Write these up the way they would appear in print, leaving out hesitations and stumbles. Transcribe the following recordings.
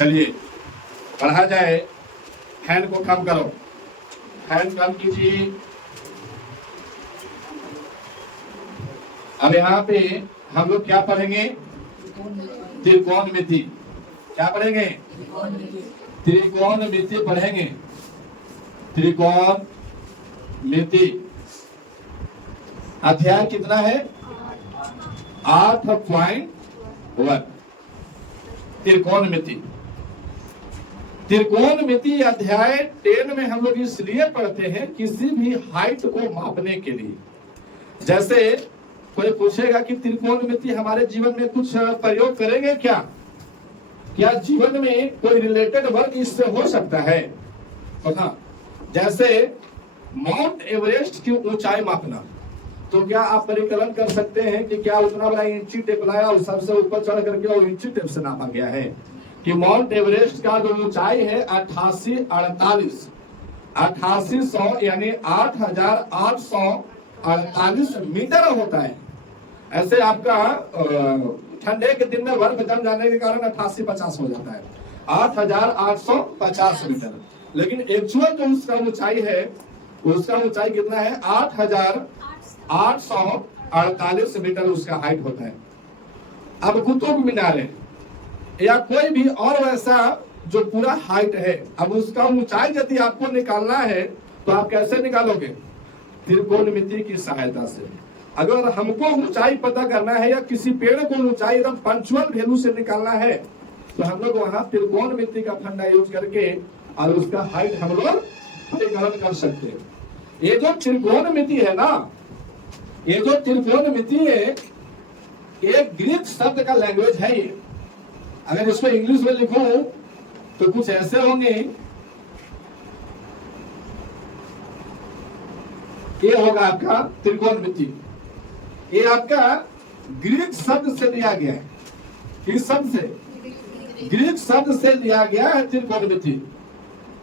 चलिए पढ़ा जाए। फैन को कम करो, फैन कम कीजिए। अब यहाँ पे हम लोग क्या पढ़ेंगे? त्रिकोणमिति। क्या पढ़ेंगे? त्रिकोणमिति पढ़ेंगे। त्रिकोणमिति अध्याय कितना है? 8.1 त्रिकोणमिति। त्रिकोणमिति अध्याय 10 में हम लोग इसलिए पढ़ते हैं किसी भी हाइट को मापने के लिए। जैसे कोई पूछेगा कि त्रिकोणमिति हमारे जीवन में कुछ प्रयोग करेंगे क्या? क्या जीवन में कोई रिलेटेड वर्क इससे हो सकता है? तो हाँ, जैसे माउंट एवरेस्ट की ऊंचाई मापना, तो क्या आप परिकलन कर सकते हैं कि क्या उतना बड़ा इंची टेप लाया और सबसे ऊपर चढ़ करके और इंची टेप से नापा गया है कि माउंट एवरेस्ट का जो ऊंचाई है 8800 यानी 8848 मीटर होता है। ऐसे आपका ठंडे के दिन में बर्फ जम जाने के कारण 88-50 हो जाता है, 8850 मीटर। लेकिन एक्चुअल जो उसका ऊंचाई है, उसका ऊंचाई कितना है? 8848 मीटर उसका हाइट होता है। अब कुतुब मीनार है या कोई भी और वैसा जो पूरा हाइट है, अब उसका ऊंचाई यदि आपको निकालना है तो आप कैसे निकालोगे? त्रिकोणमिति की सहायता से। अगर हमको ऊंचाई पता करना है या किसी पेड़ को ऊंचाई एकदम पंचुअल वैल्यू से निकालना है तो हम लोग वहां त्रिकोणमिति का फंडा यूज करके और उसका हाइट हम लोग परिकलन कर सकते हैं। ये जो त्रिकोणमिति है ना, ये जो त्रिकोणमिति है, एक ग्रीक शब्द का लैंग्वेज है ये। अगर इसको इंग्लिश में लिखूं तो कुछ ऐसे होंगे, ये होगा आपका त्रिकोणमिति। ये आपका ग्रीक शब्द से लिया गया है। किस शब्द से? ग्रीक शब्द से लिया गया है त्रिकोणमिति।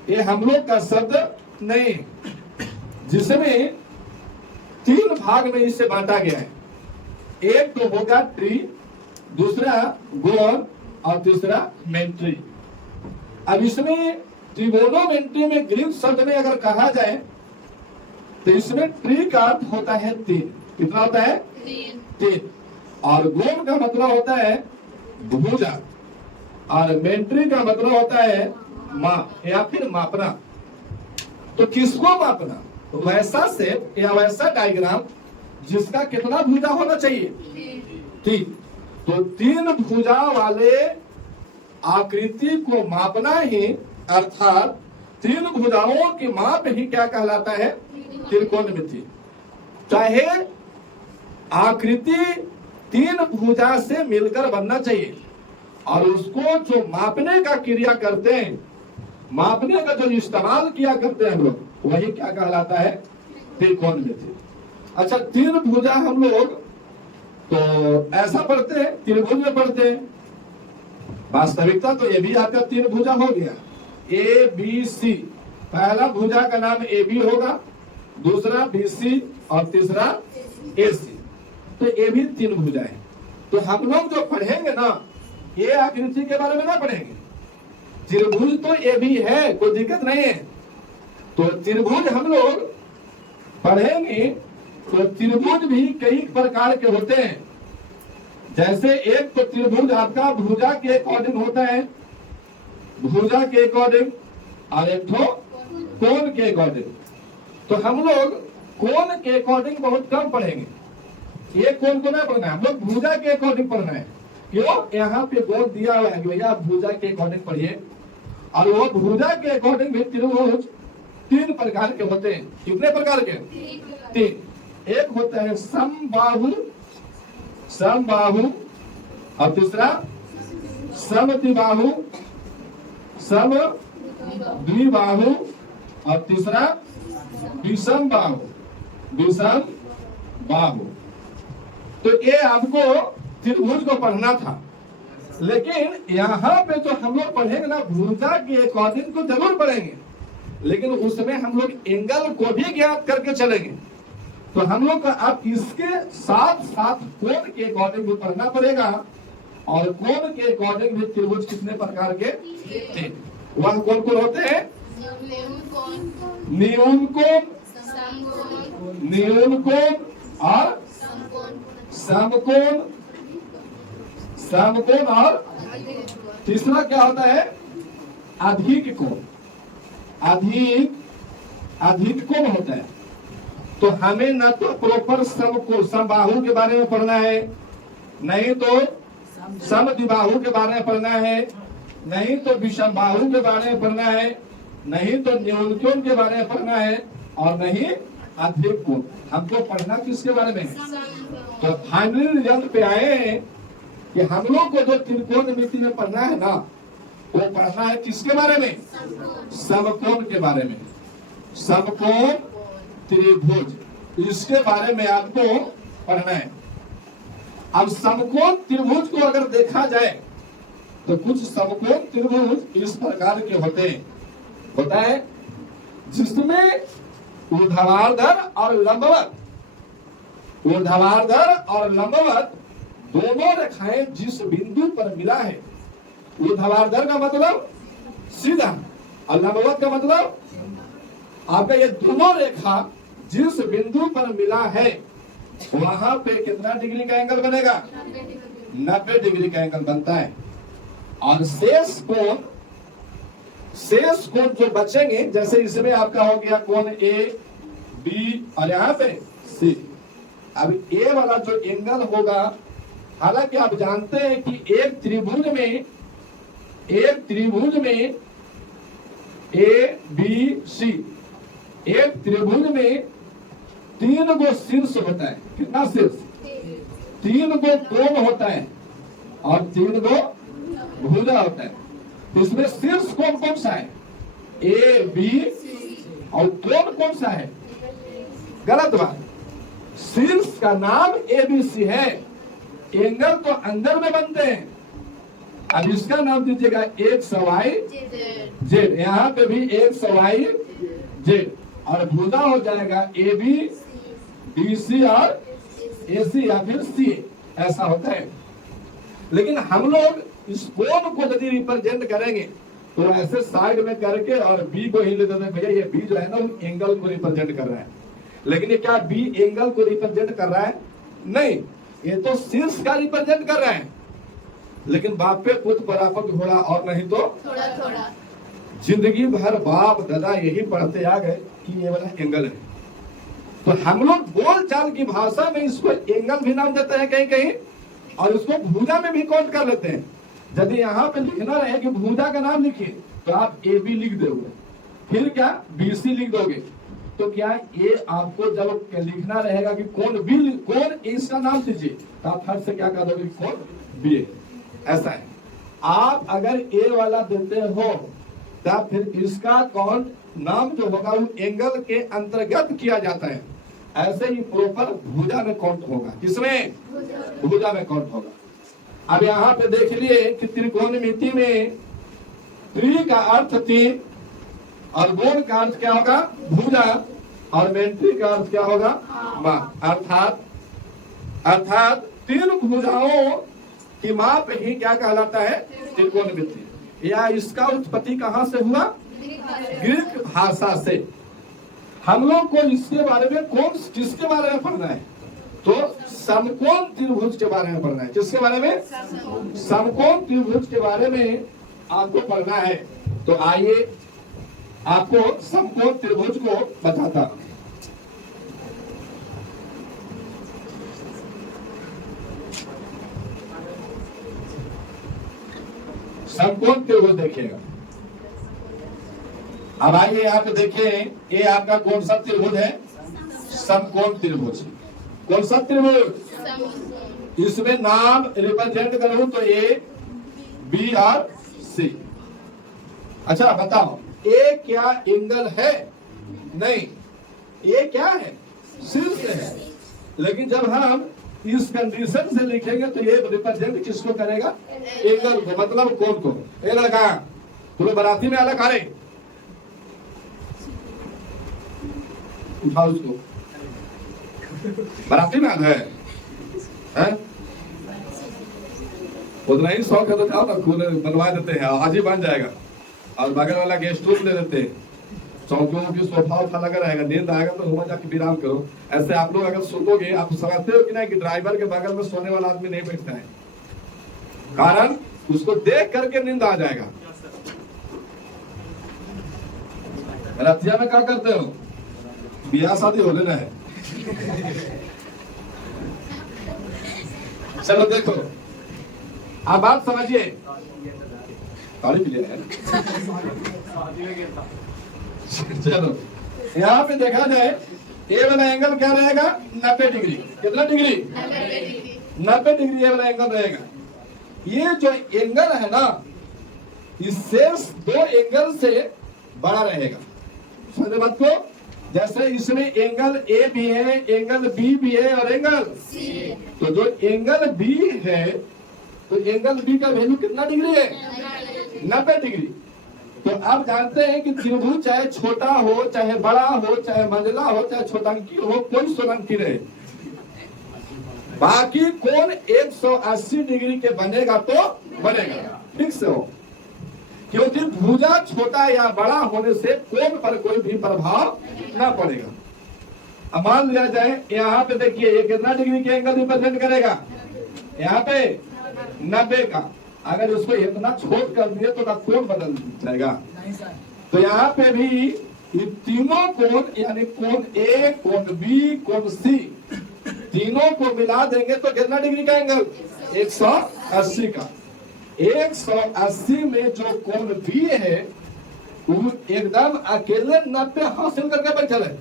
ये हम लोग का शब्द नहीं, जिसमें 3 भाग में इसे बांटा गया है। एक तो होगा ट्री, दूसरा गोन और तीसरा मेंट्री। अब इसमें त्रिगोनोमेंट्री में ग्रीक शब्द में अगर कहा जाए तो इसमें ट्री का अर्थ होता है 3। कितना होता है? 3। और गोन का मतलब होता है भुजा, और मेंट्री का मतलब होता है माप या फिर मापना। तो किसको मापना? वैसा सेप या वैसा डायग्राम जिसका कितना भुजा होना चाहिए? 3। तो 3 भुजा वाले आकृति को मापना ही, अर्थात 3 भुजाओं की माप ही क्या कहलाता है? त्रिकोणमिति। चाहे आकृति 3 भुजा से मिलकर बनना चाहिए, और उसको जो मापने का क्रिया करते हैं, मापने का जो इस्तेमाल किया करते हैं हम लोग, वही क्या कहलाता है? त्रिकोणमिति। अच्छा, 3 भुजा हम लोग तो ऐसा पढ़ते हैं, त्रिभुज में पढ़ते हैं। वास्तविकता तो ये भी आपका 3 भुजा हो गया, ABC। पहला भुजा का नाम AB होगा, दूसरा BC और तीसरा AC। तो ये भी 3 भुजा है। तो हम लोग जो पढ़ेंगे ना, ये आकृति के बारे में ना पढ़ेंगे। त्रिभुज तो ये भी है, कोई दिक्कत नहीं है। तो त्रिभुज हम लोग पढ़ेंगे तो त्रिभुज भी कई प्रकार के होते हैं। जैसे एक तो त्रिभुज आपका भुजा के अकॉर्डिंग होता है, भुजा के अकॉर्डिंग, और एक तो कोण के अकॉर्डिंग। तो हम लोग कोण के अकॉर्डिंग बहुत कम पढ़ेंगे। ये कोण को ना पढ़ना है, हम लोग भुजा के अकॉर्डिंग पढ़ना है। क्यों? यहाँ पे बोर्ड दिया हुआ है कि भैया भुजा के अकॉर्डिंग पढ़िए। और वो भुजा के अकॉर्डिंग भी त्रिभुज 3 प्रकार के होते हैं। कितने प्रकार के? 3। एक होता है समबाहु, समबाहु, और तीसरा समद्विबाहु, समद्विबाहु, और तीसरा विषम बाहु, विषम बाहु। तो ये आपको त्रिभुज को पढ़ना था। लेकिन यहाँ पे जो हम लोग पढ़ेंगे ना, भुजा के अकॉर्डिंग तो जरूर पढ़ेंगे, लेकिन उसमें हम लोग एंगल को भी ज्ञात करके चलेंगे। तो हम लोग का अब इसके साथ साथ कोण के अकॉर्डिंग भी पढ़ना पड़ेगा, और कोण के अकॉर्डिंग भी त्रिभुज कितने प्रकार के? 3। वह कौन कौन होते हैं? न्यून कोण, न्यून कोण और समकोण, समकोण और तीसरा क्या होता है? अधिक कोण, अधिक कोण होता है। तो हमें न तो प्रॉपर समकोण समबाहु के बारे में पढ़ना है, नहीं तो समद्विबाहु के बारे में पढ़ना है, नहीं तो विषमबाहु के बारे में पढ़ना है, नहीं तो न्यून कोण के बारे में पढ़ना है, और नहीं अधिक कोण। हमको पढ़ना किसके बारे में? तो फाइनली रिजल्ट पे आए कि हम लोग को जो त्रिकोणमिति में पढ़ना है ना, वो पढ़ना है किसके बारे में? समकोण के बारे में। समकोण त्रिभुज, इसके बारे में आपको पढ़ना है। अब समकोण त्रिभुज को अगर देखा जाए तो कुछ समकोण त्रिभुज इस प्रकार के होते हैं, होता है जिसमें ऊर्ध्वाधर और लंबवत, ऊर्ध्वाधर और लंबवत दोनों रेखाएं जिस बिंदु पर मिला है, ऊर्ध्वाधर का मतलब सीधा और लंबवत का मतलब आपका ये दोनों रेखा जिस बिंदु पर मिला है वहां पे कितना डिग्री का एंगल बनेगा? 90 डिग्री का एंगल बनता है। और शेष कोण जो बचेंगे, जैसे इसमें आपका हो गया कोण ए बी और यहाँ पे सी। अब ए वाला जो एंगल होगा, हालांकि आप जानते हैं कि एक त्रिभुज में ए बी सी, एक त्रिभुज में 3 गो शीर्ष होता है। कितना शीर्ष? 3 गो कोण होता है और 3 गो भुजा होता है। तो इसमें शीर्ष कौन कौन सा है? A B. और कोण कौन सा है? गलत बात, शीर्ष का नाम ABC है, एंगल तो अंदर में बनते हैं। अब इसका नाम दीजिएगा XY Z, यहाँ पे भी XY Z, और भुजा हो जाएगा AB BC और AC या फिर C, ऐसा होता है। लेकिन हम लोग इस कोण को यदि रिप्रेजेंट करेंगे तो ऐसे साइड में करके और बी को ही ले देते हैं, भैया ये बी जो है ना वो एंगल को रिप्रेजेंट कर रहा है। लेकिन ये क्या बी एंगल को रिप्रेजेंट कर रहा है? नहीं, ये तो शीर्ष का रिप्रेजेंट कर रहा है। लेकिन बाप पे पुत्र बराबर घोड़ा, और नहीं तो थोड़ा। जिंदगी भर बाप दादा यही पढ़ते आ गए कि ये वाला एंगल है। तो हम लोग बोल चाल की भाषा में इसको एंगल भी नाम देते हैं कहीं कहीं, और इसको भुजा में भी काउंट कर लेते हैं। यदि यहाँ पे लिखना रहे कि भुजा का नाम लिखिए तो आप AB लिख दोगे, फिर क्या BC लिख दोगे। तो क्या ये आपको जब लिखना रहेगा कि कौन बी, कौन इसका नाम दीजिए, तो आप हर से क्या कर दोगे? कौन B। ऐसा है। आप अगर A वाला देते हो तब फिर इसका कौन नाम जो होगा वो एंगल के अंतर्गत किया जाता है। ऐसे ही प्रॉपर भुजा में काउंट होगा। किसमें? भुजा में काउंट होगा। अब यहाँ पे देख लिए कि त्रिकोणमिति में त्रि का अर्थ 3 और गोण का अर्थ क्या होगा? भुजा, और मेंट्री का अर्थ क्या होगा? माप। अर्थात 3 भुजाओं की माप ही क्या कहलाता है? त्रिकोणमिति। या इसका उत्पत्ति कहाँ से हुआ? ग्रीक भाषा से। हम लोग को इसके बारे में किसके बारे में पढ़ना है? तो समकोण त्रिभुज के बारे में पढ़ना है। किसके बारे में? समकोण त्रिभुज के बारे में आपको पढ़ना है। तो आइए आपको समकोण त्रिभुज को बताता हूं। समकोण त्रिभुज देखिएगा। अब आइए यहाँ पे देखिए, ये आपका कौन सा त्रिभुज है? समकोण त्रिभुज। कौन सा त्रिभुज? इसमें नाम रिप्रेजेंट करूं तो A B और C। अच्छा बताओ, ए क्या एंगल है? नहीं, ये क्या है? शीर्ष है। लेकिन जब हम इस कंडीशन से लिखेंगे तो ये रिप्रेजेंट किसको करेगा? एंगल को, मतलब कोण को। ए लड़का, तुम्हें बाराती में अलग आ रहे, उठाओ उसको, बाराती में आ गए हैं? उतना ही शौक है तो जाओ ना, खून बनवा देते हैं, आज ही बन जाएगा। और बगल वाला गेस्ट रूम ले लेते हैं, चौकियों की सोफा उफा लगा रहेगा, नींद आएगा तो वहां जाके विराम करो। ऐसे आप लोग अगर सोचोगे, आप समझते हो कि नहीं कि ड्राइवर के बगल में सोने वाला आदमी नहीं बैठता है, कारण उसको देख करके नींद आ जाएगा। रतिया में क्या करते हो, ब्याह शादी हो लेना है। चलो देखो, आप बात समझिए, ताली भी है। चलो यहाँ पे देखा जाए, ए वाला एंगल क्या रहेगा, 90 डिग्री। कितना डिग्री, 90 डिग्री ये वाला एंगल रहेगा। ये जो एंगल है ना, इससे दो एंगल से बड़ा रहेगा। समझे बात को? जैसे इसमें एंगल ए भी है, एंगल बी भी है और एंगल सी। तो जो एंगल बी है, तो एंगल बी का वैल्यू कितना डिग्री है, 90 डिग्री। तो आप जानते हैं कि त्रिभुज चाहे छोटा हो, चाहे बड़ा हो, चाहे मंझला हो, चाहे छोटांकी हो, कोई सोलंकी रहे, बाकी कोण 180 डिग्री के बनेगा तो बनेगा, ठीक से हो। क्योंकि भुजा छोटा या बड़ा होने से कोण पर कोई भी प्रभाव ना पड़ेगा। अब मान लिया जाए यहाँ पे देखिए, ये कितना डिग्री के एंगल रिप्रेजेंट करेगा, यहाँ पे 90 का। अगर उसको इतना छोट कर दिए तो कोण बदल जाएगा। तो यहाँ पे भी ये तीनों कोण, यानी कोण ए, कोण बी, कोण सी, तीनों को मिला देंगे तो कितना डिग्री का एंगल, 180 का। 180 में जो कोण बी है वो एकदम अकेले 90 हासिल करके बैठल है।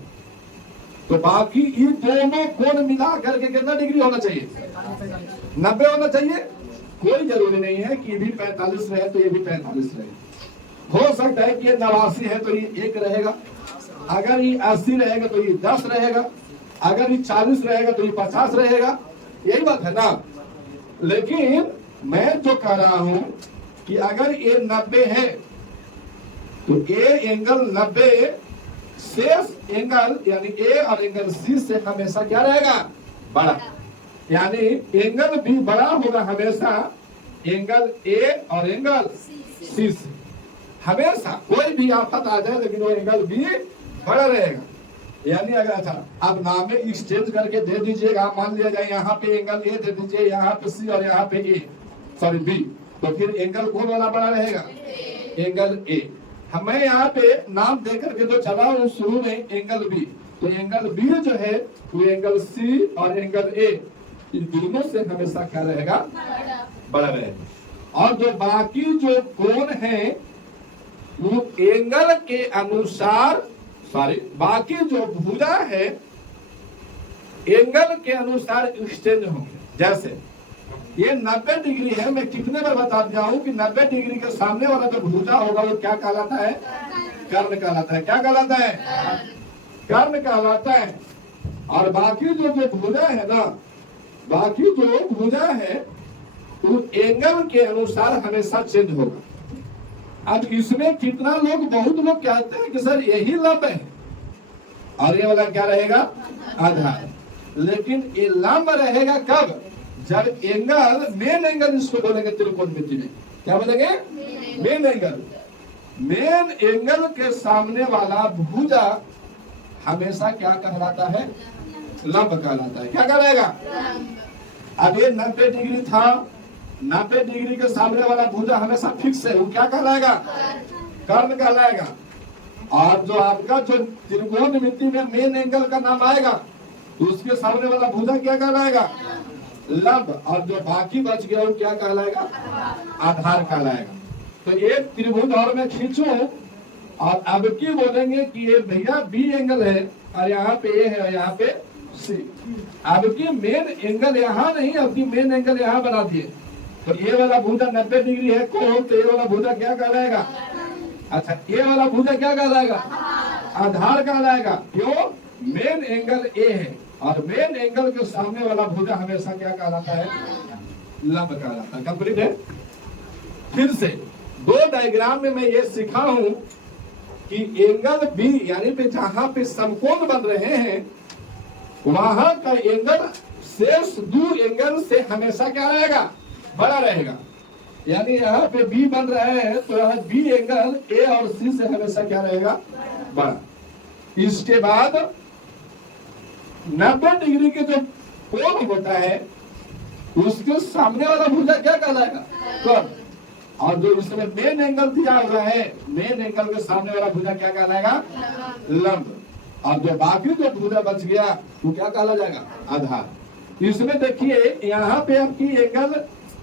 तो बाकी ये दोनों कोण मिला करके कितना डिग्री होना चाहिए, 90 होना चाहिए। कोई जरूरी नहीं है कि ये भी 45 रहे तो ये भी 45 रहे। हो सकता है कि ये 89 है तो ये 1 रहेगा, अगर ये 80 रहेगा तो ये 10 रहेगा, अगर ये 40 रहेगा तो ये 50 रहेगा। यही बात है ना। लेकिन मैं जो कह रहा हूं कि अगर ये 90 है तो ए एंगल 90 शेष एंगल यानी ए और एंगल सी से हमेशा क्या रहेगा, बड़ा। यानी एंगल भी बड़ा होगा हमेशा एंगल ए और एंगल सी से। हमेशा कोई भी आफत आ जाए लेकिन वो एंगल भी बड़ा रहेगा। यानी अगर अच्छा आप नाम में एक्सचेंज करके दे दीजिएगा, मान लिया जाए यहाँ पे एंगल ए दे दीजिए, यहाँ पे सी और यहाँ पे ए, सॉरी बी, तो फिर एंगल कौन वाला बड़ा रहेगा, एंगल ए। हमें यहाँ पे नाम दे करके जो चला हूँ शुरू में एंगल बी, तो एंगल बी जो है वो एंगल सी और एंगल ए, इन दोनों से हमेशा क्या रहेगा, बड़ा रहेगा। और जो बाकी जो कोण है वो एंगल के अनुसार, सॉरी बाकी जो भुजा है एंगल के अनुसार एक्सचेंज होंगे। जैसे ये 90 डिग्री है, मैं कितने बार बता दिया हूं कि 90 डिग्री के सामने वाला जो भुजा होगा वो क्या कहलाता है, कर्ण कहलाता है। क्या कहलाता है, कर्ण कहलाता है। और बाकी जो भुजा है ना, बाकी जो भुजा है वो एंगल के अनुसार हमेशा चेंज होगा। अब इसमें कितना लोग, बहुत लोग कहते हैं कि सर यही लंब है और ये वाला क्या रहेगा, आधार। लेकिन ये लंब रहेगा कब, जब एंगल, मेन एंगल इसको बोलेंगे त्रिकोणमिति में, क्या बोलेंगे, मेन एंगल। मेन एंगल के सामने वाला भुजा हमेशा क्या कहलाता है, लंब कहलाता है। क्या कहलाएगा, अब ये 90 डिग्री था, 90 डिग्री के सामने वाला भुजा हमेशा फिक्स है, वो क्या कहलाएगा, कर्ण कहलाएगा। और जो आपका जो त्रिकोणमिति में मेन एंगल का नाम आएगा तो उसके सामने वाला भुजा क्या कहलाएगा, लंब। और जो बाकी बच गया वो क्या कहलाएगा, आधार कहलाएगा। तो एक त्रिभुज और मैं खींचूं और अब की बोलेंगे कि ये भैया बी एंगल है और यहाँ पे ए है और यहाँ पे सी। अब की मेन एंगल यहाँ नहीं, अब की मेन एंगल यहाँ बना दिए। तो ये वाला भुजा 90 डिग्री है कौन, तो ये वाला भुजा क्या कहलाएगा, अच्छा ये वाला भुजा क्या कहलाएगा, आधार कहलाएगा। क्यों, मेन एंगल ए है और मेन एंगल के सामने वाला भुजा हमेशा क्या कहलाता है, लंब कहलाता है। कंप्लीट है। फिर से दो डायग्राम में मैं ये सिखा हूं कि एंगल बी यानी पे जहां पे समकोण बन रहे हैं वहां का एंगल शेष दो एंगल से हमेशा क्या रहेगा, बड़ा रहेगा। यानी यहाँ पे बी बन रहा है तो यहाँ बी एंगल ए और सी से हमेशा क्या रहेगा, बड़ा। इसके बाद 90 डिग्री के जो कोण होता है उसके सामने वाला भुजा क्या कहलाएगा, कोण। और जो इसमें मेन एंगल दिया हुआ है, मेन एंगल के सामने वाला भुजा क्या कहलाएगा, लंब। और जो बाकी जो भुजा बच गया वो क्या कहला जाएगा, आधार। इसमें देखिए यहाँ पे आपकी एंगल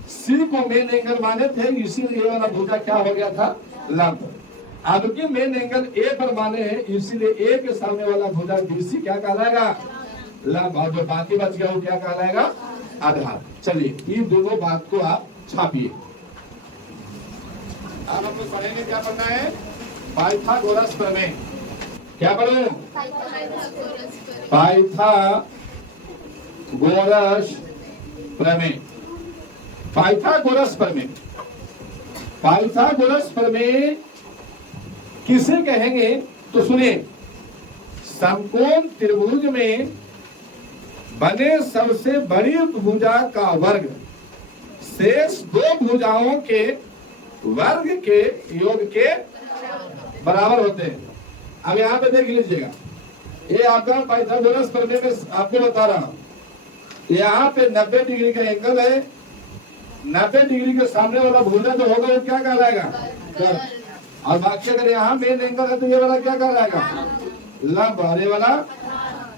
सी को मेन एंगल माने थे, इसीलिए वाला भुजा क्या हो गया था, लंब। अब की मेन एंगल ए पर माने हैं, इसीलिए ए के सामने वाला भुजा बीसी क्या कहलाएगा, लंब। और जो बाकी बच गया वो क्या कहलाएगा, आधार। चलिए ये दोनों बात को आप छापिए। अब हम लोग पढ़ेंगे, क्या पढ़ना है, पाइथागोरस प्रमेय। क्या पढ़े, पाइथागोरस प्रमेय। पाइथागोरस प्रमेय, पाइथागोरस प्रमेय किसे कहेंगे तो सुनिए। समकोण त्रिभुज में बने सबसे बड़ी भुजा का वर्ग शेष दो भुजाओं के वर्ग के योग के बराबर होते हैं। अब यहाँ पे देख लीजिएगा, ये आपका पाइथागोरस प्रमेय में आपको बता रहा हूं। यहाँ पे 90 डिग्री का एंगल है, 90 डिग्री के सामने वाला भुजा जो होगा वो क्या कहलाएगा, कोण। और बाकी अगर यहाँ मेन एंगल है तो ये वाला क्या कहलाएगा, लंब। और ये वाला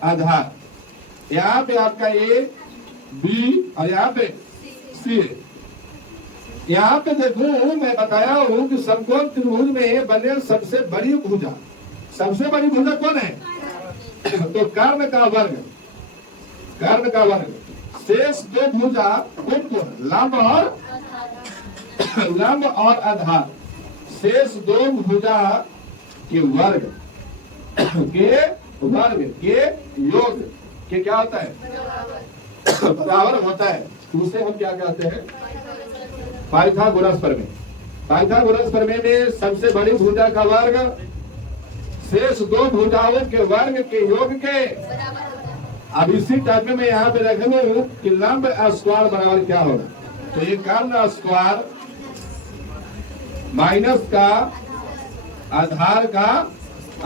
आधार। यहाँ पे आपका ए बी और यहाँ पे सी है। यहाँ पे देखो मैं बताया हूँ कि समकोण त्रिभुज में बने सबसे बड़ी भुजा, सबसे बड़ी भुजा कौन है, तो कर्ण का वर्ग, कर्ण का वर्ग शेष दो भुजा कौन कौन, लंब और आधार। शेष दो भुजा के वर्ग के योग के क्या होता है, बराबर होता है। उसे हम क्या कहते हैं, पाइथागोरस प्रमेय। पाइथागोरस प्रमेय में सबसे बड़ी भुजा का वर्ग शेष दो भुजाओं के वर्ग के योग के। अब इसी टाइप में मैं यहाँ पे रख लूं कि लंब स्क्वायर बराबर क्या होगा, तो ये कर्ण स्क्वायर माइनस का आधार का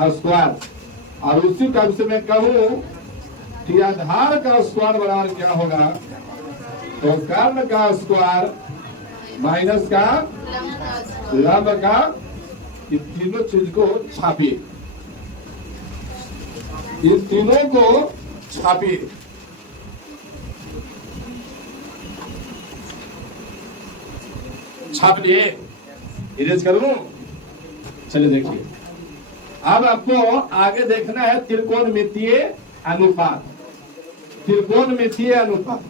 स्क्वायर। और उसी टाइप से मैं कहूं कि आधार का स्क्वायर बराबर क्या होगा, तो कर्ण का स्क्वायर माइनस का लंब का। ये तीनों चीज को छापिए, इन तीनों को छापिए। छाप लिए, इरेज कर लूं। चलिए देखिए, अब आपको आगे देखना है त्रिकोणमितीय अनुपात। त्रिकोणमितीय अनुपात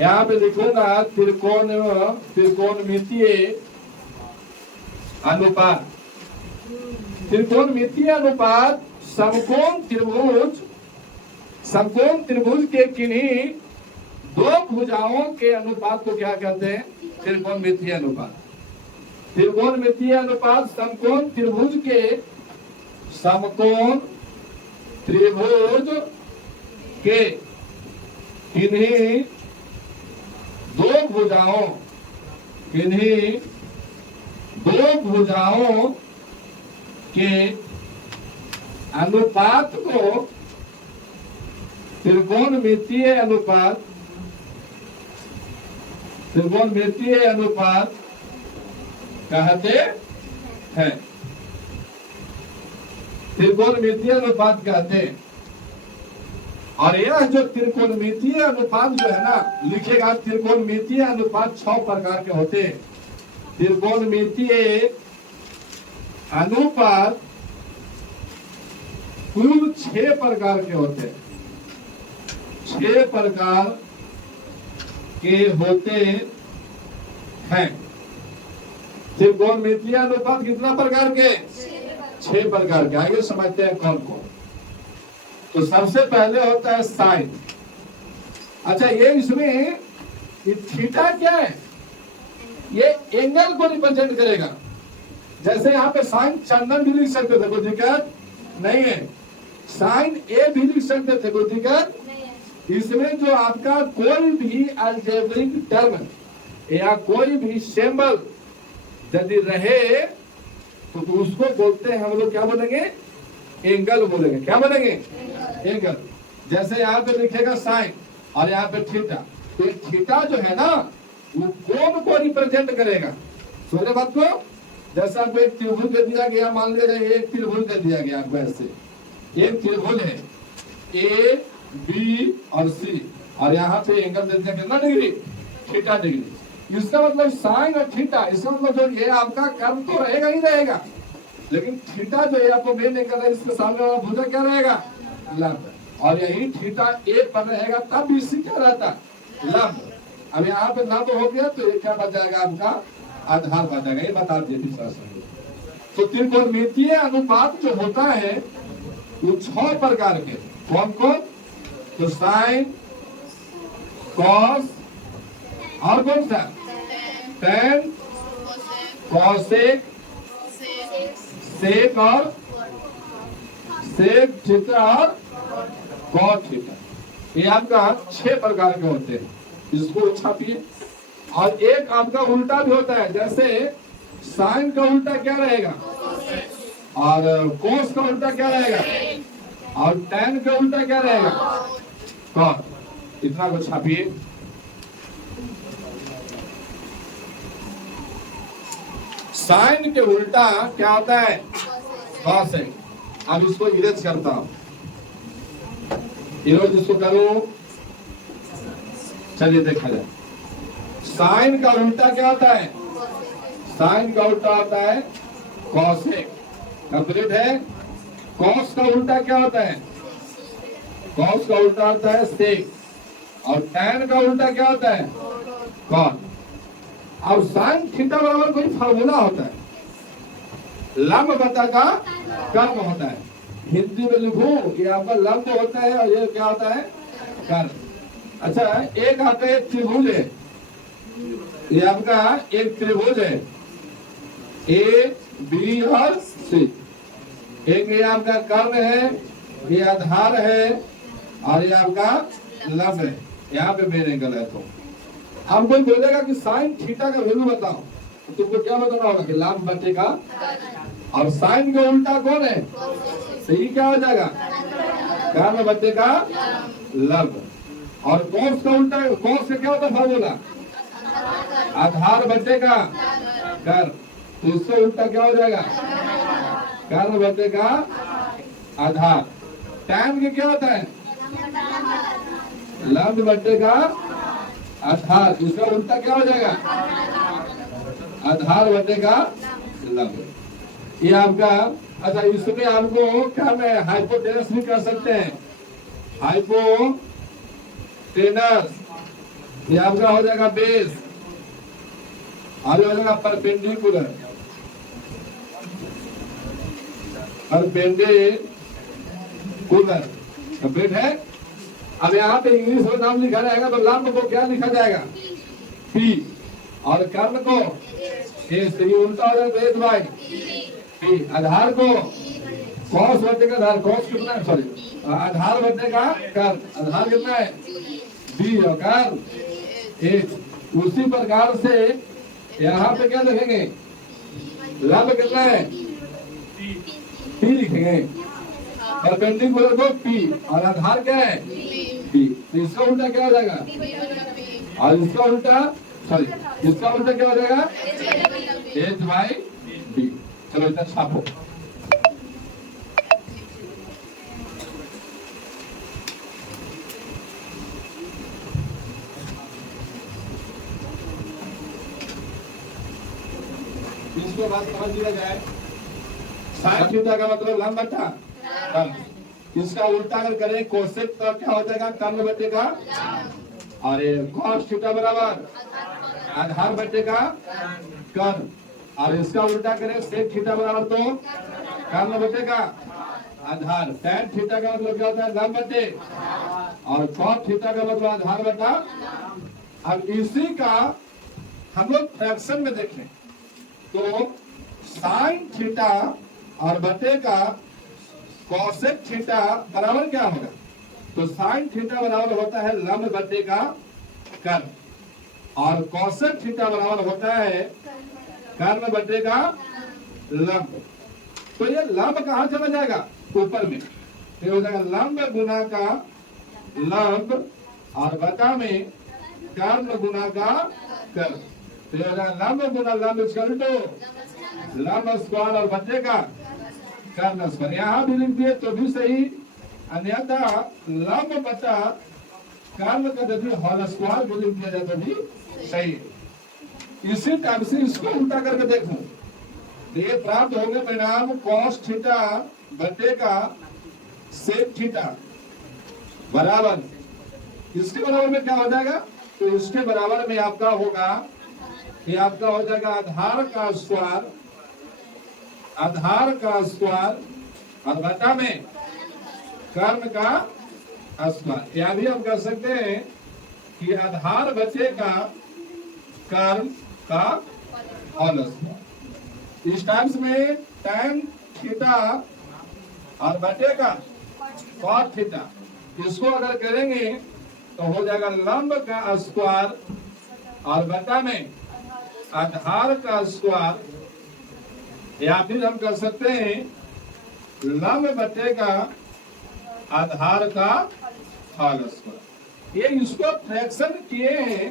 यहाँ पे लिखूंगा, त्रिकोणमितीय अनुपात। त्रिकोणमितीय अनुपात समकोण त्रिभुज के किन्हीं दो भुजाओं के अनुपात को क्या कहते हैं, त्रिकोणमितीय अनुपात। त्रिकोणमितीय अनुपात समकोण त्रिभुज के, समकोण त्रिभुज के किन्हीं दो भुजाओं, किन्हीं दो भुजाओं के अनुपात को त्रिकोणमितीय अनुपात, त्रिकोणमितीय अनुपात कहते हैं। त्रिकोणमितीय अनुपात कहते हैं। और यह जो त्रिकोणमितीय अनुपात जो है ना, लिखेगा त्रिकोणमितीय अनुपात 6 प्रकार के होते हैं। त्रिकोणमितीय अनुपात कुल 6 प्रकार के होते हैं, 6 प्रकार के होते हैं। त्रिकोणमितीय अनुपात कितना प्रकार के, 6 प्रकार के। आइए समझते हैं कौन कौन। तो सबसे पहले होता है साइन। अच्छा, ये इसमें ये थीटा क्या है, ये एंगल को रिप्रेजेंट करेगा। जैसे यहाँ पे साइन चंदन भी लिख सकते थे, कोई दिक्कत नहीं है। साइन ए भी लिख सकते थे, कोई दिक्कत। इसमें जो आपका कोई भी अलजेब्रिक टर्म या कोई भी सिंबल यदि रहे तो उसको बोलते हैं हम लोग, क्या बोलेंगे? एंगल बोलेंगे। क्या बोलेंगे? एंगल। जैसे यहाँ पे लिखेगा साइन और यहाँ पे थीटा, तो थीटा जो है ना वो कोण को रिप्रेजेंट करेगा। सोचे बात को? जैसे आपको एक त्रिभुज दे दिया गया, मान लीजिए एक त्रिभुज दे दिया गया आपको, ऐसे एक त्रिभुज है ए बी और सी, और यहाँ पे एंगल दे दिया कितना डिग्री? Theta degree. इसका मतलब साइन और थीटा, इसका मतलब जो ये आपका कर्व तो रहेगा ही रहेगा, लेकिन थीटा जो है आपको मेन एंगल है, इसके सामने वाला भुजा क्या रहेगा? लंब। और यही थीटा एक पर रहेगा तब भी इसी क्या रहता? लंब। अब यहाँ पे लंब हो गया तो ये क्या बच जाएगा? आपका आधार बच जाएगा। ये बता दिए। तो त्रिकोणमितीय अनुपात जो होता है वो 6 प्रकार के। कौन कौन? तो साइन, कॉस, और कौन सा? टेन, कॉसेक, सेक और सेक थीटा और कॉट थीटा। ये आपका 6 प्रकार के होते हैं, इसको छापिए। और एक आपका उल्टा भी होता है, जैसे साइन का उल्टा क्या रहेगा और कोस का उल्टा क्या रहेगा और टेन का उल्टा क्या रहेगा? कॉट। इतना को छापिए। साइन के उल्टा क्या होता है? कॉस है। अब इसको इरेज करता हूं, इरेज इसको करो। चलिए देखा जाए, साइन का उल्टा क्या होता है? साइन का उल्टा होता है कॉसेक। कंप्लीट है। कॉस का उल्टा क्या होता है? कॉस का उल्टा होता है सेक। और टैन का उल्टा क्या होता है? कॉट। और साइन थीटा बराबर कोई फार्मूला होता है, लंब बटा का कर्व होता है। हिंदी में लिखूं, ये आपका लंब होता है और ये क्या होता है? कर्व। अच्छा, एक आता है त्रिभुज है, ये आपका एक त्रिभुज है ए बी और सी। एक ये आपका कर्व है, ये आधार है और ये आपका लंब है। यहाँ पे मेन एंगल है। तो हम कोई बोलेगा कि साइन थीटा का वैल्यू बताओ, तो तुमको क्या बताना होगा कि लंब बटेगा। और साइन का उल्टा कौन है? सही क्या हो जाएगा? कर्व बटेगा लंब। और कॉस का उल्टा, कॉस का क्या होता है फार्मूला? आधार बटेगा कर्व, तो इससे उल्टा क्या हो जाएगा? कर्व बटेगा आधार। टैन के क्या होता है? लंब बटेगा आधार, इसका उल्टा क्या हो जाएगा? आधार बटेगा लंब। ये आपका। अच्छा, इसमें आपको क्या में हाइपोटेनस भी कर सकते हैं। हाइपोटेनस ये आपका हो जाएगा बेस, और हो जाएगा परपेंडिकुलर। परपेंडिकुलर कंप्लीट है। अब यहाँ पे इंग्लिश में नाम लिखा रहेगा, तो लंब को क्या लिखा जाएगा? पी। और कर्ण को ए से, उल्टा हो जाएगा एच बाई पी। आधार को कॉस बटेगा आधार, कॉस कितना है? सॉरी, आधार बटेगा कर्व, आधार कितना है? बी और कर्व एच। उसी प्रकार से यहाँ पे क्या लिखेंगे? लंब कितना है? पी लिखेंगे। परपेंडिकुलर को पी और आधार क्या है? बी। तो इसका उल्टा क्या हो जाएगा? और इसका उल्टा, सॉरी, इसका उल्टा क्या हो जाएगा? H by B. चलो इतना छापो। इसको बात समझ लिया जाए। साइन थीटा का मतलब लंब बटा इसका उल्टा अगर करें कोसेक तो क्या हो जाएगा? कर्व बटेगा। और कॉस थीटा बराबर आधार बटेगा कर्व। और इसका उल्टा करें सेक थीटा बराबर तो कर्व बटेगा आधार। टैन थीटा का मतलब क्या होता है? लंब बटे। और कॉट थीटा का मतलब आधार बटा। अब इसी का हम लोग फ्रैक्शन में देखें तो साइन थीटा और बटे का कॉसेक थीटा बराबर क्या होगा? तो साइन थीटा बराबर होता है लंब बटे का कर्व। और कौशक थीटा बराबर होता है कर्ण बटे का लंब। तो ये लंब कहां चला जाएगा? ऊपर में। तो हो जाएगा लंब गुना का लंब और बटा में कर्ण गुना का कर्ण। तो हो जाएगा लंब गुना लंब इक्वल टू लंब स्क्वायर और बटे का कर्ण स्क्वायर। यहां भी लिख दिए तो भी सही, अन्यथा लंब बटा कर्ण का यदि होल स्क्वायर भी लिख दिया जाए तो भी सही। इसी टाइप से इसको उल्टा करके देखो तो ये प्राप्त हो गया परिणाम कॉस थीटा बटे का सेक थीटा बराबर, इसके बराबर में क्या हो जाएगा? तो इसके बराबर में आपका होगा कि आपका हो जाएगा आधार का स्क्वायर, आधार का स्क्वायर और बटा में कर्ण का स्क्वायर। या भी हम कह सकते हैं कि आधार बचे का कर्ण का होल स्क्वायर। इस टाइम्स में tan थीटा और बटे का cos थीटा, इसको अगर करेंगे तो हो जाएगा लंब का स्क्वायर और बटा में आधार का स्क्वायर। या फिर हम कर सकते हैं लंब बटे का आधार का होल स्क्वायर। ये इसको फ्रैक्शन किए हैं,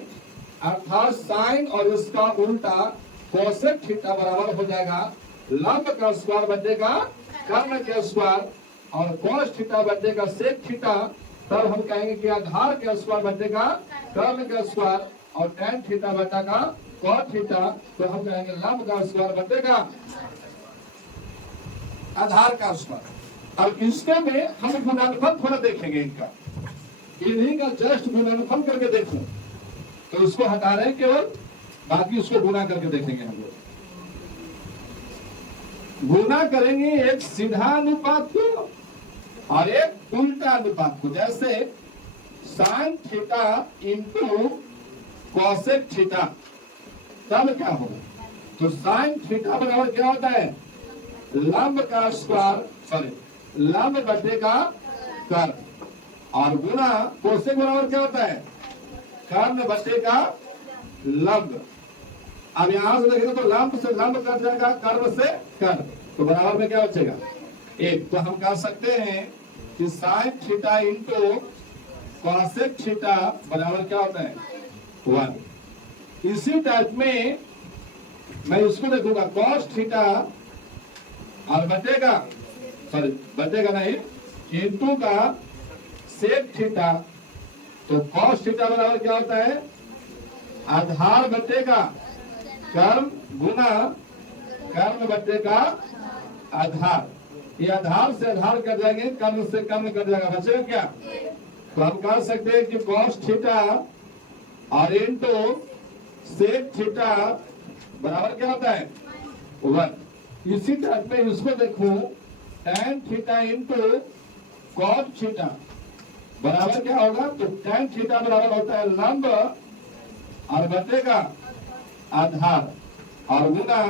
अर्थात साइन और इसका उल्टा कोसेक थीटा बराबर हो जाएगा लंब का स्क्वायर बटे का कर्ण के स्क्वायर और कोस थीटा बटे का सेक थीटा। तब हम कहेंगे कि आधार के स्क्वायर बटे का कर्ण का स्क्वायर और tan थीटा बटा का cos थीटा। तो हम कहेंगे लंब का स्क्वायर बटे का आधार का स्क्वायर। अब इसके में हम गुणनफल थोड़ा देखेंगे, इनका इन्हीं का जस्ट गुणनफल करके देखो तो इसको हटा रहे हैं केवल, बाकी उसको गुना करके देखेंगे हम लोग। गुना करेंगे एक सीधा अनुपात को और एक उल्टा अनुपात को। जैसे sine theta into cosec theta, तब क्या होगा? तो साइन थीटा बराबर क्या होता है? लंब का स्क्वायर, सॉरी लंब बटे का कर्ण, और गुना कोसेक बराबर क्या होता है? कर्ण बटे का लंब। अब यहां से देखेंगे तो लंब से लंब कट जाएगा, कर्ण से कर्ण, तो बराबर में क्या बचेगा? एक। तो हम कह सकते हैं कि sine theta into cosec theta बराबर क्या होता है? 1। इसी टाइप में मैं उसको देखूंगा कॉस थीटा और बटेगा, सॉरी बटेगा नहीं, इंटू का सेक थीटा। तो कॉस थीटा बराबर क्या होता है? आधार बटेगा कर्ण गुना कर्ण बटेगा आधार। ये आधार से आधार कर जाएंगे, कर्ण से कर्ण कर जाएगा, बचेगा क्या? तो हम कह सकते हैं कि कॉस थीटा और इंटू सेक थीटा बराबर क्या होता है? 1। इसी तरह पे इसको देखो tan theta into cos theta बराबर क्या होगा? तो tan थीटा बराबर होता है लंब और बटेगा आधार, और गुना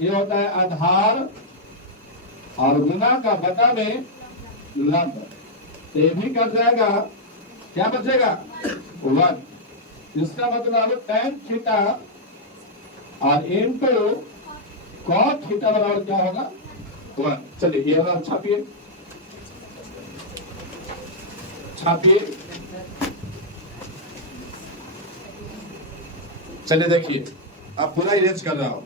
ये होता है आधार और गुना का बटा में लंब। तो ये भी कर जाएगा, क्या बचेगा? 1। इसका मतलब tan थीटा और इंटू कॉस थीटा बराबर क्या होगा? 1। चलिए ये वाला छापिए, छापिए। चलिए देखिए, अब पूरा इरेज कर रहा हूं।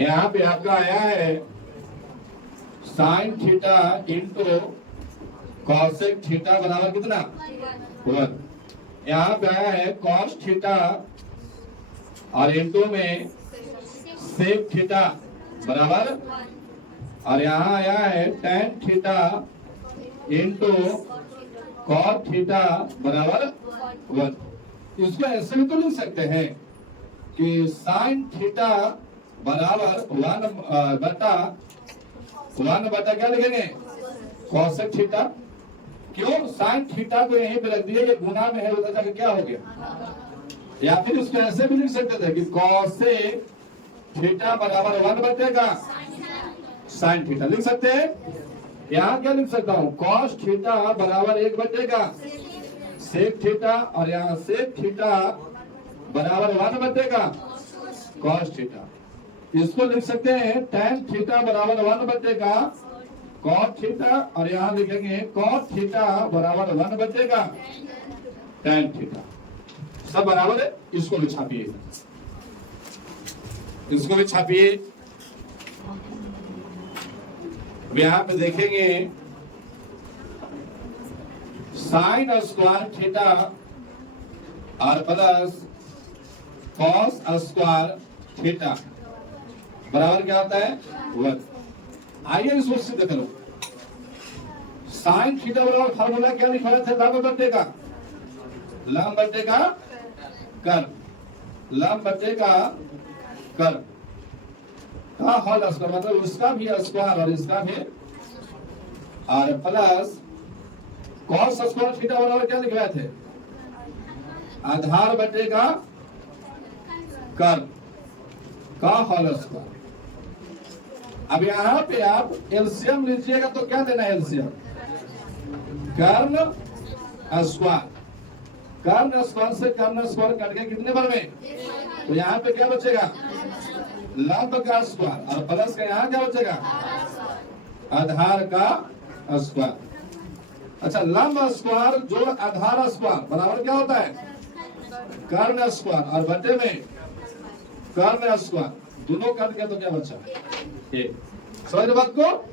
यहां पे आपका आया है sine theta into cosec theta बराबर कितना? 1। यहां पे आया है कॉस थीटा और इंटू में सेक थीटा बराबर, और यहाँ आया है tan theta into cos theta बराबर 1। इसको ऐसे भी तो लिख सकते हैं कि साइन थीटा बराबर 1 बटा क्या लिखेंगे? Cosec theta. क्यों? साइन थीटा को यहीं पे रख दिया, ये गुना में है, उधर जाके क्या हो गया? या फिर इसको ऐसे भी लिख सकते थे कि कॉसेक थीटा बराबर 1 बटेगा साइन थीटा। लिख सकते हैं, यहाँ क्या लिख सकता हूँ, कॉस थीटा बराबर 1 बटेगा सेक थीटा, और यहाँ सेक थीटा बराबर 1 बटेगा कॉस थीटा। इसको लिख सकते हैं tan थीटा बराबर 1 बटेगा कॉट थीटा, और यहाँ लिखेंगे कॉट थीटा बराबर 1 बटेगा tan थीटा। सब बराबर है, इसको भी छापिए, इसको भी छापिए। अब यहाँ पे देखेंगे साइन स्क्वायर थीटा और प्लस कॉस स्क्वायर थीटा बराबर क्या होता है 1। आइए इसको सिद्ध करो। साइन थीटा बराबर फार्मूला क्या लिखा था, लंब बटेगा कर्व, लंब बटेगा कर्व का होल स्क्वायर, मतलब उसका भी स्क्वायर और इसका भी, और प्लस कॉस स्क्वायर थीटा बराबर क्या लिख रहे थे, आधार बटेगा कर्व का होल स्क्वायर। अब यहाँ पे आप एलसीएम लीजिएगा तो क्या देना है, एलसीएम कर्ण स्क्वायर, कर्ण स्क्वायर से कर्ण स्क्वायर कट गया कितने बार में, तो यहाँ पे क्या बचेगा लंब का स्क्वायर, और प्लस का यहाँ क्या बचेगा आधार का स्क्वायर। अच्छा, लंब स्क्वायर जोड़ आधार स्क्वायर बराबर क्या होता है कर्ण स्क्वायर, और बटे में कर्ण स्क्वायर, दोनों कट गया तो क्या बचा एक। समझ बात को।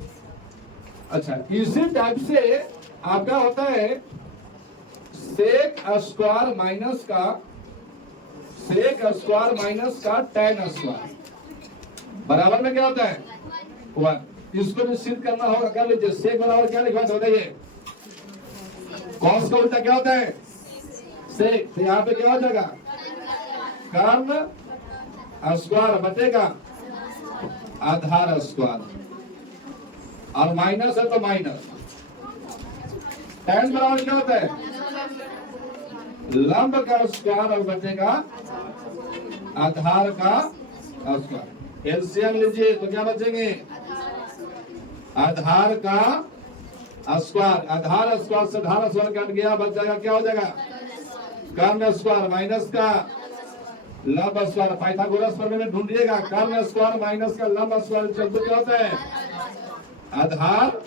अच्छा, इसी टाइप से आपका होता है सेक स्क्वायर माइनस का tan स्क्वायर बराबर में क्या होता है 1। इसको भी सिद्ध करना होगा, क्या लीजिए सेक बराबर क्या लिखा बताइए, कॉस का उल्टा क्या होता है सेक, तो यहाँ पे क्या हो जाएगा कर्ण स्क्वायर बटेगा आधार स्क्वायर, और माइनस है तो माइनस, tan बराबर क्या होता है लंब का स्क्वायर और बचेगा आधार का स्क्वायर। एलसीएम लीजिए तो क्या बचेंगे आधार का स्क्वायर, आधार स्क्वायर से आधार स्क्वायर कट गया, बच जाएगा क्या हो जाएगा कर्ण स्क्वायर माइनस का लंब स्क्वायर। पाइथागोरस प्रमेय में ढूंढिएगा, कर्ण स्क्वायर माइनस का लंब स्क्वायर चलते क्या होता है आधार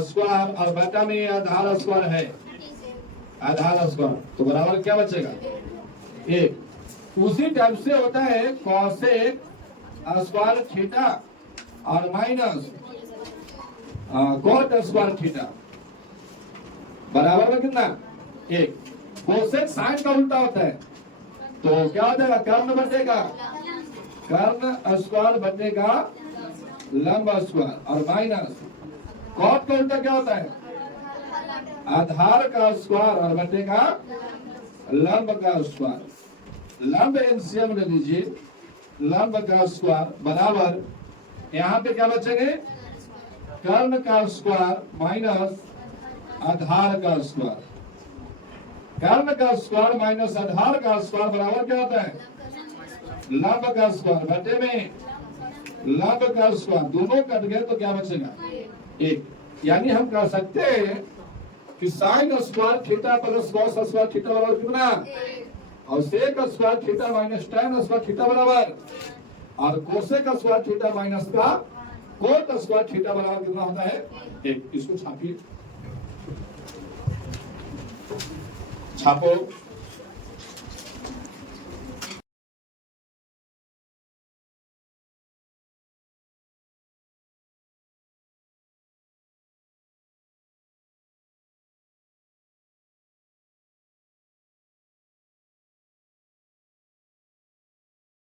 स्क्वायर, और बटा में आधार स्क्वायर है आधार स्क्वायर, तो बराबर क्या बचेगा एक। उसी टाइप से होता है कॉसेक स्क्वायर थीटा और माइनस कॉट स्क्वायर थीटा बराबर में कितना एक। कोसेक साइन का उल्टा होता है, तो क्या हो जाएगा कर्ण बटेगा कर्ण स्क्वायर बटेगा लंब स्क्वायर, और माइनस कॉट का उल्टा क्या होता है आधार का स्क्वायर और बटेगा लंब का स्क्वायर। लंब एलसीएम ले लीजिए, लंब का स्क्वायर बराबर यहाँ पे क्या बचेंगे कर्ण का स्क्वायर माइनस आधार का स्क्वायर। कर्ण का स्क्वायर माइनस आधार का स्क्वायर बराबर क्या होता है लंब का स्क्वायर बटे में लंब का स्क्वायर, दोनों कट गए तो क्या बचेगा एक। यानी हम कह सकते हैं कि sine square theta plus cos square theta बराबर कितना, और sec square theta minus tan square theta बराबर, और कोसेक स्क्वायर थीटा माइनस का कोट स्क्वायर थीटा बराबर कितना होता है एक। इसको छापिए, छापो।